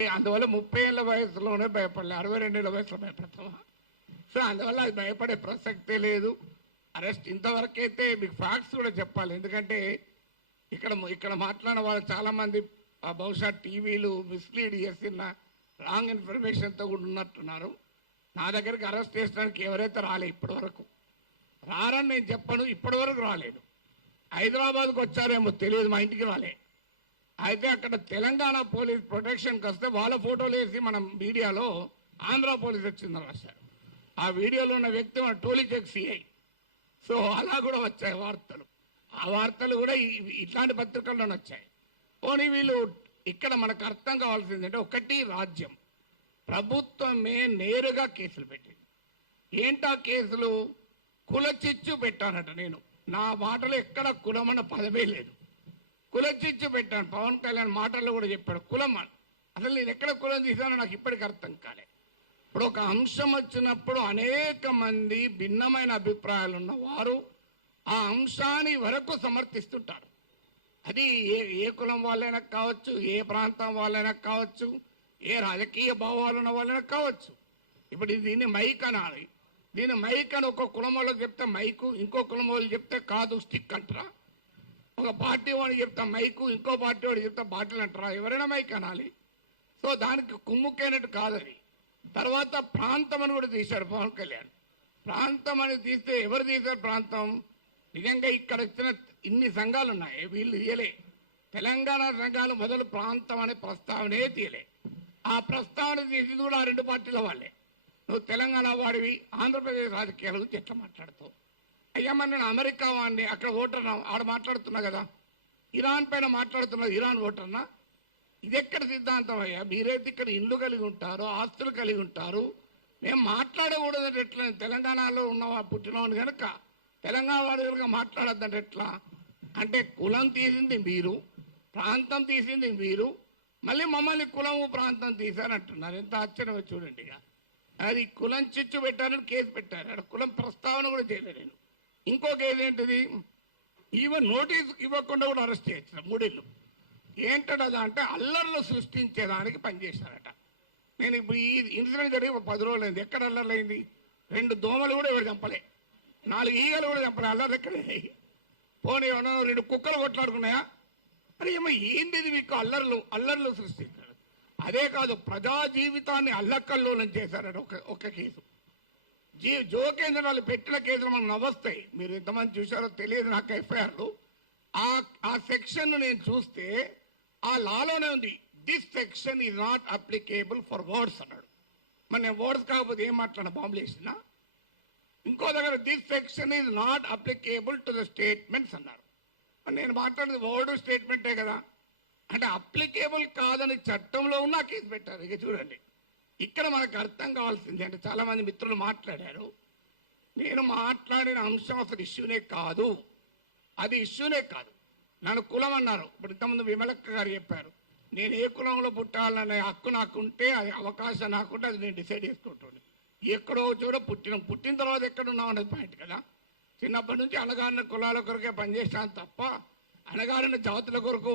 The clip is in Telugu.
అందువల్ల 30 ఏళ్ళ వయసులోనే భయపడలే, 62 ఏళ్ళ వయసులో భయపడతామా? సో అందువల్ల అది భయపడే ప్రసక్తే లేదు. అరెస్ట్ ఇంతవరకైతే మీకు ఫ్యాక్ట్స్ కూడా చెప్పాలి. ఎందుకంటే ఇక్కడ మాట్లాడిన వాళ్ళు చాలామంది బహుశా టీవీలు మిస్లీడ్ చేసిన రాంగ్ ఇన్ఫర్మేషన్తో కూడా ఉన్నట్టున్నారు. నా దగ్గరికి అరెస్ట్ చేసడానికి ఎవరైతే రాలే ఇప్పటి వరకు, రారని నేను చెప్పను, ఇప్పటి వరకు రాలేదు. హైదరాబాద్కు వచ్చారేమో తెలియదు, మా ఇంటికి రాలే. అయితే అక్కడ తెలంగాణ పోలీస్ ప్రొటెక్షన్కి వస్తే వాళ్ళ ఫోటోలు వేసి మనం మీడియాలో ఆంధ్ర పోలీస్ వచ్చిందని రాశారు. ఆ వీడియోలో ఉన్న వ్యక్తి మన టోలీచెక్ సిఐ. సో అలా కూడా వచ్చాయి వార్తలు. ఆ వార్తలు కూడా ఇట్లాంటి పత్రికల్లోనే వచ్చాయి. పోనీ వీళ్ళు ఇక్కడ మనకు అర్థం కావాల్సింది అంటే, ఒకటి రాజ్యం ప్రభుత్వమే నేరుగా కేసులు పెట్టింది. ఏంటా కేసులు? కుల చిచ్చు పెట్టానట. నేను నా మాటలో ఎక్కడ కులమన్న పదమే లేదు. కుల చిచ్చు పెట్టాను. పవన్ కళ్యాణ్ మాటల్లో కూడా చెప్పాడు కులం. అసలు నేను ఎక్కడ కులం తీసానో నాకు ఇప్పటికి అర్థం కాలే. ఇప్పుడు ఒక అంశం వచ్చినప్పుడు అనేక మంది భిన్నమైన అభిప్రాయాలు ఉన్నవారు ఆ అంశాన్ని వరకు సమర్థిస్తుంటారు. అది ఏ కులం వాళ్ళైనా కావచ్చు, ఏ ప్రాంతం వాళ్ళైనా కావచ్చు, ఏ రాజకీయ భావాలు ఉన్న వాళ్ళైనా కావచ్చు. ఇప్పుడు దీన్ని మైక్ అనాలి. దీన్ని మైక్ అని ఒక కులం వాళ్ళకి చెప్తే మైకు, ఇంకో కులం వాళ్ళు చెప్తే కాదు స్టిక్ అంటారా? ఒక పార్టీ వాడిని చెప్తా మైకు, ఇంకో పార్టీ వాడు చెప్తే బాటిల్ అంటారా? ఎవరైనా మైక్ అనాలి. సో దానికి కుమ్ముకైనట్టు కాదని. తర్వాత ప్రాంతం అని కూడా తీశారు పవన్ కళ్యాణ్. ప్రాంతం అని తీస్తే ఎవరు తీశారు ప్రాంతం? నిజంగా ఇక్కడ వచ్చిన ఇన్ని సంఘాలు ఉన్నాయి, వీళ్ళు తీయలే. తెలంగాణ సంఘాలు మొదలు ప్రాంతం అనే ప్రస్తావనే తీయలే. ఆ ప్రస్తావన తీసింది కూడా ఆ రెండు పార్టీల వాళ్ళే. నువ్వు తెలంగాణ వాడివి, ఆంధ్రప్రదేశ్ రాజకీయాల గురించి ఎట్లా మాట్లాడుతావు? అయ్యమ్మ నేను అమెరికా వాడిని, అక్కడ ఓటర్ ఆడ మాట్లాడుతున్నా కదా, ఇరాన్ పైన మాట్లాడుతున్నది ఇరాన్ ఓటర్నా? ఇది ఎక్కడ సిద్ధాంతం అయ్యా? మీరైతే ఇక్కడ ఇల్లు కలిగి ఉంటారు, ఆస్తులు కలిగి ఉంటారు, మేము మాట్లాడకూడదంటే ఎట్లా? తెలంగాణలో ఉన్న పుట్టినవాడిని కనుక తెలంగాణ వాడి కనుక మాట్లాడద్దంటే ఎట్లా? అంటే కులం తీసింది మీరు, ప్రాంతం తీసింది మీరు, మళ్ళీ మమ్మల్ని కులము ప్రాంతం తీశారంటున్నారు. ఎంత ఆశ్చర్యం చూడండి. ఇక అది కులం చిచ్చు పెట్టారని కేసు పెట్టారు. అక్కడ కులం ప్రస్తావన కూడా చేయలేదు నేను. ఇంకో కేసు ఏంటిది? ఈవెన్ నోటీస్ ఇవ్వకుండా కూడా అరెస్ట్ చేయొచ్చు 3 ఏళ్ళు. ఏంటదా అంటే అల్లర్లు సృష్టించేదానికి పనిచేశారట. నేను ఇప్పుడు ఈ ఇన్సిడెంట్ జరిగి 10 రోజులైంది. ఎక్కడ అల్లర్లైంది? 2 దోమలు కూడా ఎవరు చంపలే, 4 ఈగలు కూడా చంపలే. అల్లర్లు ఎక్కడే? పోనీ 2 కుక్కలు కొట్లాడుకున్నాయా? అరే ఏమో ఏంది మీకు? అల్లర్లు సృష్టించారు. అదే కాదు, ప్రజా జీవితాన్ని అల్లకల్లోలం చేశారట. ఒక కేసు జోకేంద్ర వాళ్ళు పెట్టిన కేసులు మనకు నవ్వొస్తాయి. మీరు ఎంతమంది చూశారో తెలియదు నాకు. ఎఫ్ఐఆర్లు ఆ సెక్షన్ నేను చూస్తే ఆ లాలోనే ఉంది, this section is not applicable for words అన్నాడు. మరి నేను వర్డ్స్ కాకపోతే ఏం మాట్లాడినా? బాంబులు వేసినా? ఇంకో దగ్గర this section is not applicable to the statements అన్నారు. నేను మాట్లాడేది వర్డ్ స్టేట్మెంటే కదా. అంటే అప్లికేబుల్ కాదని చట్టంలో ఉన్న కేసు పెట్టారు. ఇక చూడండి, ఇక్కడ మనకు అర్థం కావాల్సింది అంటే, చాలామంది మిత్రులు మాట్లాడారు, నేను మాట్లాడిన అంశం అసలు ఇష్యూనే కాదు, అది ఇష్యూనే కాదు. నన్ను కులం అన్నారు. ఇప్పుడు ఇంతకుముందు విమలక్క గారు చెప్పారు, నేను ఏ కులంలో పుట్టాలనే హక్కు నాకుంటే, అది అవకాశం నాకుంటే అది నేను డిసైడ్ చేసుకుంటాను. ఎక్కడో చూడ పుట్టిన తర్వాత ఎక్కడున్నాం అనేది పాయింట్ కదా. చిన్నప్పటి నుంచి అణగారిన కులాల కొరకే పనిచేసాను తప్ప అణగారిన జాతుల కొరకు